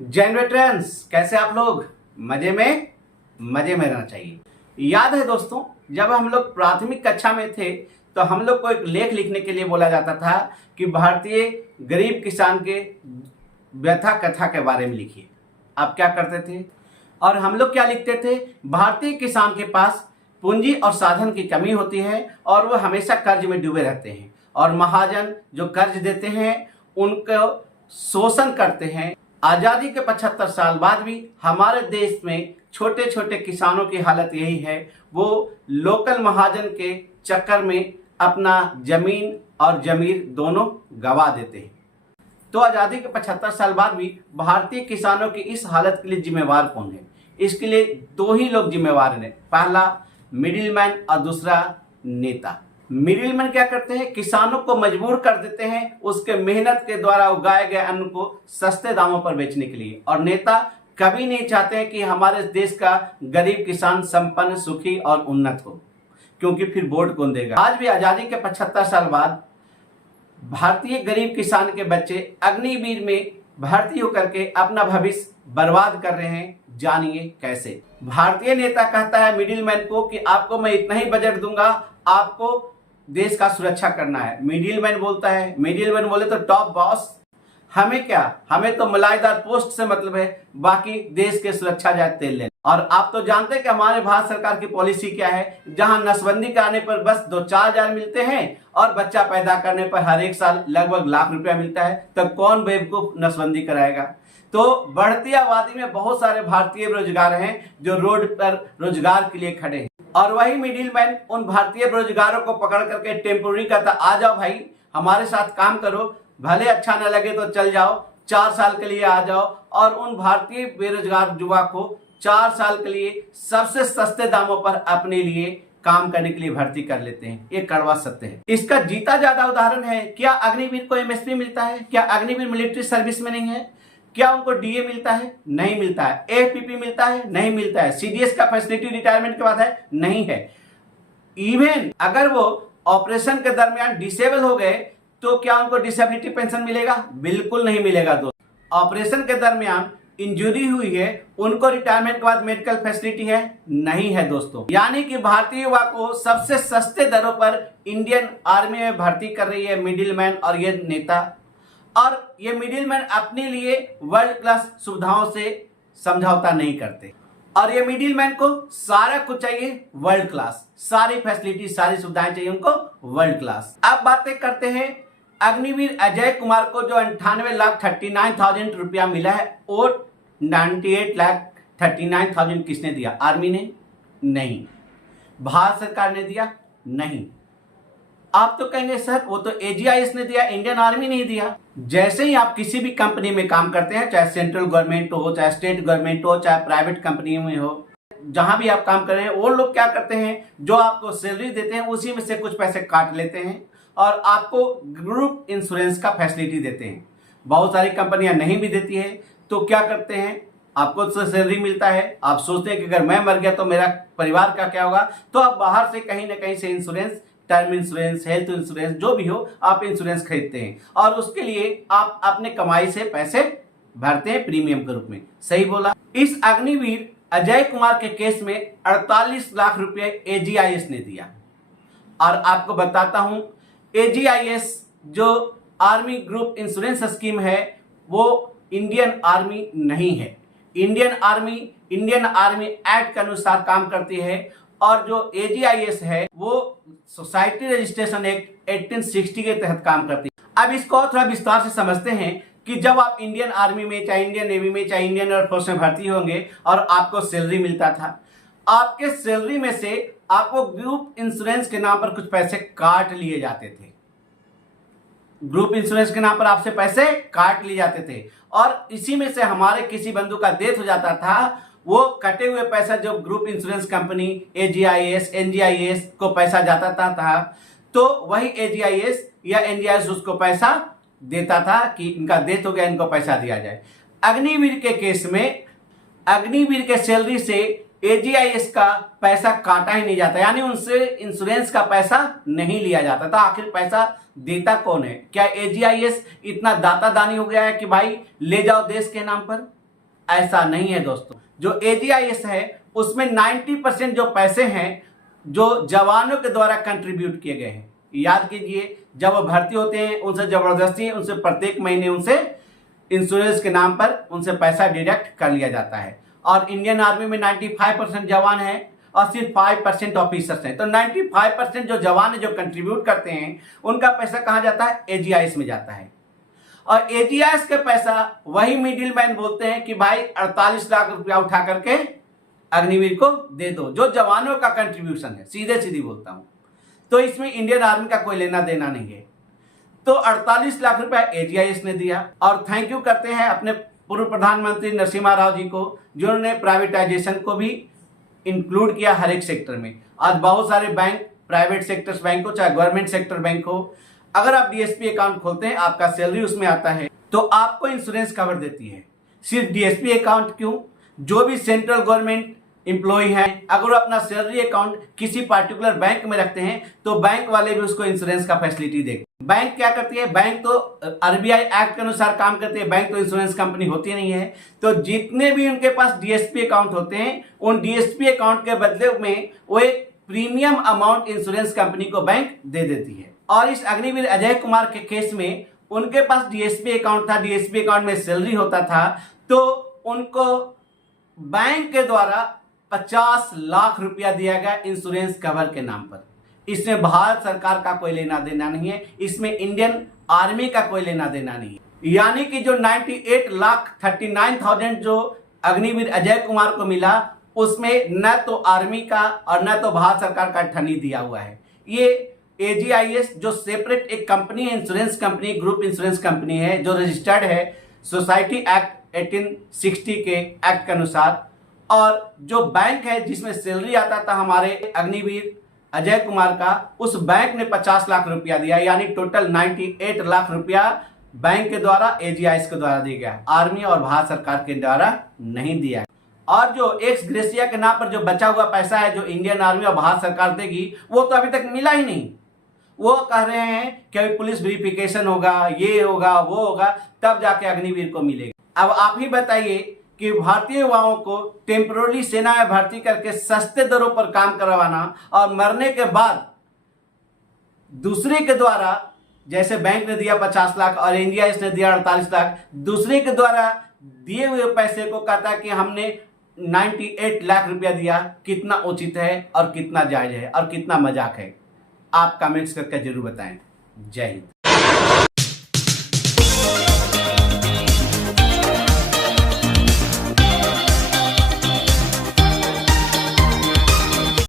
Jain veterans, कैसे आप लोग? मजे में रहना चाहिए। याद है दोस्तों, जब हम लोग प्राथमिक कक्षा में थे तो हम लोग को एक लेख लिखने के लिए बोला जाता था कि भारतीय गरीब किसान के व्यथा कथा के बारे में लिखिए। आप क्या करते थे और हम लोग क्या लिखते थे? भारतीय किसान के पास पूंजी और साधन की कमी होती है और वो हमेशा कर्ज में डूबे रहते हैं और महाजन जो कर्ज देते हैं उनको शोषण करते हैं। आज़ादी के 75 साल बाद भी हमारे देश में छोटे छोटे किसानों की हालत यही है। वो लोकल महाजन के चक्कर में अपना जमीन और जमीर दोनों गवा देते हैं। तो आज़ादी के 75 साल बाद भी भारतीय किसानों की इस हालत के लिए जिम्मेवार कौन है? इसके लिए दो ही लोग जिम्मेवार हैं। पहला मिडिलमैन और दूसरा नेता। मिडिलमैन क्या करते हैं? किसानों को मजबूर कर देते हैं उसके मेहनत के द्वारा उगाए गए अन्न को सस्ते दामों पर बेचने के लिए। और नेता कभी नहीं चाहते हैं कि हमारे देश का गरीब किसान संपन्न, सुखी और उन्नत हो, क्योंकि फिर वोट कौन देगा? आज भी आज़ादी के 75 साल बाद भारतीय गरीब किसान के बच्चे अग्निवीर में भर्ती होकर के अपना भविष्य बर्बाद कर रहे हैं। जानिए कैसे। भारतीय नेता कहता है मिडिलमैन को कि आपको मैं इतना ही बजट दूंगा, आपको देश का सुरक्षा करना है। मिडिलमैन बोले तो टॉप बॉस, हमें क्या, हमें तो मलाईदार पोस्ट से मतलब है, बाकी देश के सुरक्षा जाए तेल लेने। और आप तो जानते हैं कि हमारे भारत सरकार की पॉलिसी क्या है, जहां नसबंदी कराने पर बस 2-4 हजार मिलते हैं और बच्चा पैदा करने पर हर एक साल लगभग लाख रुपया मिलता है। तब कौन बेवकूफ नसबंदी कराएगा? तो बढ़ती आबादी में बहुत सारे भारतीय बेरोजगार हैं जो रोड पर रोजगार के लिए खड़े हैं और वही मिडिलमैन उन भारतीय बेरोजगारों को पकड़ करके टेम्पोररी कहता, आ जाओ भाई हमारे साथ काम करो, भले अच्छा न लगे तो चल जाओ, 4 साल के लिए आ जाओ। और उन भारतीय बेरोजगार युवा को 4 साल के लिए सबसे सस्ते दामों पर अपने लिए काम करने के लिए भर्ती कर लेते हैं। ये कड़वा सत्य है। इसका जीता ज्यादा उदाहरण है। क्या अग्निवीर को एमएसपी मिलता है? क्या अग्निवीर मिलिट्री सर्विस में नहीं है? क्या उनको डीए मिलता है? नहीं मिलता है। एफपीपी मिलता है? नहीं मिलता है। सीडीएस का फैसिलिटी रिटायरमेंट के बाद है? नहीं है। इवन अगर वो ऑपरेशन के दरमियान डिसेबल हो गए तो क्या उनको डिसेबिलिटी पेंशन मिलेगा? बिल्कुल नहीं मिलेगा दोस्तों। ऑपरेशन के दरमियान इंजरी हुई है, उनको रिटायरमेंट के बाद मेडिकल फैसिलिटी है? नहीं है दोस्तों। यानी कि भारतीय युवा को सबसे सस्ते दरों पर इंडियन आर्मी में भर्ती कर रही है मिडिलमैन और ये नेता। और ये मिडिलमैन अपने लिए वर्ल्ड क्लास सुविधाओं से समझौता नहीं करते और ये मिडिलमैन को सारा कुछ चाहिए वर्ल्ड क्लास, सारी फैसिलिटी, सारी सुविधाएं चाहिए उनको वर्ल्ड क्लास। अब बातें करते हैं अग्निवीर अजय कुमार को जो 98,39,000 रुपया मिला है, और 98,39,000 किसने दिया? आर्मी ने? नहीं। भारत सरकार ने दिया? नहीं। आप तो कहेंगे सर वो तो एजीआईएस ने दिया, इंडियन आर्मी नहीं दिया। जैसे ही आप किसी भी कंपनी में काम करते हैं, चाहे सेंट्रल गवर्नमेंट हो, चाहे स्टेट गवर्नमेंट हो, चाहे प्राइवेट कंपनी में हो, जहां भी आप काम कर रहे हैं, वो लोग क्या करते हैं, जो आपको सैलरी देते हैं उसी में से कुछ पैसे काट लेते हैं और आपको ग्रुप इंश्योरेंस का फैसिलिटी देते हैं। बहुत सारी कंपनियां नहीं भी देती है तो क्या करते हैं, आपको तो सैलरी मिलता है, आप सोचते हैं कि अगर मैं मर गया तो मेरा परिवार का क्या होगा, तो आप बाहर से कहीं ना कहीं से insurance, term insurance, health insurance, जो भी हो, आप इंश्योरेंस खरीदते हैं और उसके लिए आप अपने कमाई से पैसे भरते हैं प्रीमियम के रूप में। सही बोला। इस अग्निवीर अजय कुमार के केस में 48 लाख रुपए एजीआईएस ने दिया। और आपको बताता हूं, एजीआईएस जो आर्मी ग्रुप इंश्योरेंस स्कीम है वो इंडियन आर्मी नहीं है। इंडियन आर्मी एक्ट के अनुसार काम करती है और जो एजीआईएस है वो सोसाइटी रजिस्ट्रेशन एक्ट 1860 के तहत काम करती है। अब इसको और थोड़ा विस्तार से समझते हैं कि जब आप इंडियन आर्मी में, चाहे इंडियन नेवी में, चाहे इंडियन एयरफोर्स में भर्ती होंगे और आपको सैलरी मिलता था, आपके सैलरी में से आपको ग्रुप इंश्योरेंस के नाम पर कुछ पैसे काट लिए जाते थे। ग्रुप इंश्योरेंस के नाम पर आपसे पैसे काट लिए जाते थे और इसी में से हमारे किसी बंधु का डेथ हो जाता था, वो कटे हुए पैसा जो ग्रुप इंश्योरेंस कंपनी एजीआईएस, एनजीआईएस को पैसा जाता था तो वही एजीआईएस या एनजीआईएस उसको पैसा देता था कि इनका डेथ हो गया, इनको पैसा दिया जाए। अग्निवीर के केस में अग्निवीर के सैलरी से एजीआईएस का पैसा काटा ही नहीं जाता, यानी उनसे इंश्योरेंस का पैसा नहीं लिया जाता था। आखिर पैसा देता कौन है? क्या एजीआईएस इतना दाता दानी हो गया है कि भाई ले जाओ देश के नाम पर? ऐसा नहीं है दोस्तों। जो AGIS है उसमें 90% जो पैसे हैं जो जवानों के द्वारा कंट्रीब्यूट किए गए हैं। याद कीजिए, जब वो भर्ती होते हैं उनसे जबरदस्ती उनसे प्रत्येक महीने उनसे इंश्योरेंस के नाम पर उनसे पैसा डिडक्ट कर लिया जाता है। और इंडियन आर्मी में 95% जवान हैं और सिर्फ 5% ऑफिसर्स हैं। तो 95% जो जवान है जो कंट्रीब्यूट करते हैं उनका पैसा कहाँ जाता है? AGIS में जाता है। और AGIS का पैसा वही मिडिल मैन बोलते हैं कि भाई 48 लाख रुपया उठा करके अग्निवीर को दे दो, जो जवानों का कंट्रीब्यूशन है। सीधे सीधी बोलता हूं, तो इसमें इंडियन आर्मी का कोई लेना देना नहीं है। तो 48 लाख रुपया AGIS ने दिया। और थैंक यू करते हैं अपने पूर्व प्रधानमंत्री नरसिम्हा राव जी को, जिन्होंने प्राइवेटाइजेशन को भी इंक्लूड किया हर एक सेक्टर में। आज बहुत सारे बैंक, प्राइवेट सेक्टर्स बैंक हो चाहे गवर्नमेंट सेक्टर बैंक हो, अगर आप DSP अकाउंट खोलते हैं, आपका सैलरी उसमें आता है, तो आपको इंश्योरेंस कवर देती है। सिर्फ DSP अकाउंट क्यों, जो भी सेंट्रल गवर्नमेंट एम्प्लॉय हैं, अगर वो अपना सैलरी अकाउंट किसी पार्टिकुलर बैंक में रखते हैं तो बैंक वाले भी उसको इंश्योरेंस का फैसिलिटी देंगे। बैंक क्या करती है? बैंक तो RBI एक्ट के अनुसार काम करती है, बैंक तो इंश्योरेंस कंपनी होती नहीं है। तो जितने भी उनके पास DSP अकाउंट होते हैं, उन DSP अकाउंट के बदले में वो एक प्रीमियम अमाउंट इंश्योरेंस कंपनी को बैंक दे देती है। और इस अग्निवीर अजय कुमार के केस में उनके पास DSP अकाउंट था, DSP अकाउंट में सैलरी होता था, तो उनको बैंक के द्वारा 50 लाख रुपया दिया गया इंश्योरेंस कवर के नाम पर। इसमें भारत सरकार का कोई लेना देना नहीं है, इसमें इंडियन आर्मी का कोई लेना देना नहीं है। यानी कि जो 98,39,000 जो अग्निवीर अजय कुमार को मिला, उसमें न तो आर्मी का और न तो भारत सरकार का ठनी दिया हुआ है। ये AGIS जो सेपरेट एक कंपनी है, insurance company, group insurance company है, जो रजिस्टर्ड है सोसाइटी एक्ट 1860 के एक्ट के अनुसार। और जो बैंक है जिसमें सैलरी आता था हमारे अग्निवीर अजय कुमार का, उस बैंक ने 50 लाख रुपया दिया, यानी टोटल 98 लाख रुपया बैंक के द्वारा AGIS के द्वारा दिया गया, आर्मी और भारत सरकार के द्वारा नहीं दिया। और जो एक्स ग्रेसिया के नाम पर जो बचा हुआ पैसा है जो इंडियन आर्मी और भारत सरकार देगी, वो तो अभी तक मिला ही नहीं। वो कह रहे हैं कि अभी पुलिस वेरिफिकेशन होगा, ये होगा, वो होगा, तब जाके अग्निवीर को मिलेगा। अब आप ही बताइए कि भारतीय युवाओं को टेम्पररी सेना में भर्ती करके सस्ते दरों पर काम करवाना और मरने के बाद दूसरे के द्वारा, जैसे बैंक ने दिया 50 लाख और AGIS ने दिया 48 लाख, दूसरे के द्वारा दिए हुए पैसे को कहता कि हमने 98 लाख रुपया दिया, कितना उचित है और कितना जायज है और कितना मजाक है? आप कमेंट्स करके जरूर बताएं। जय हिंद।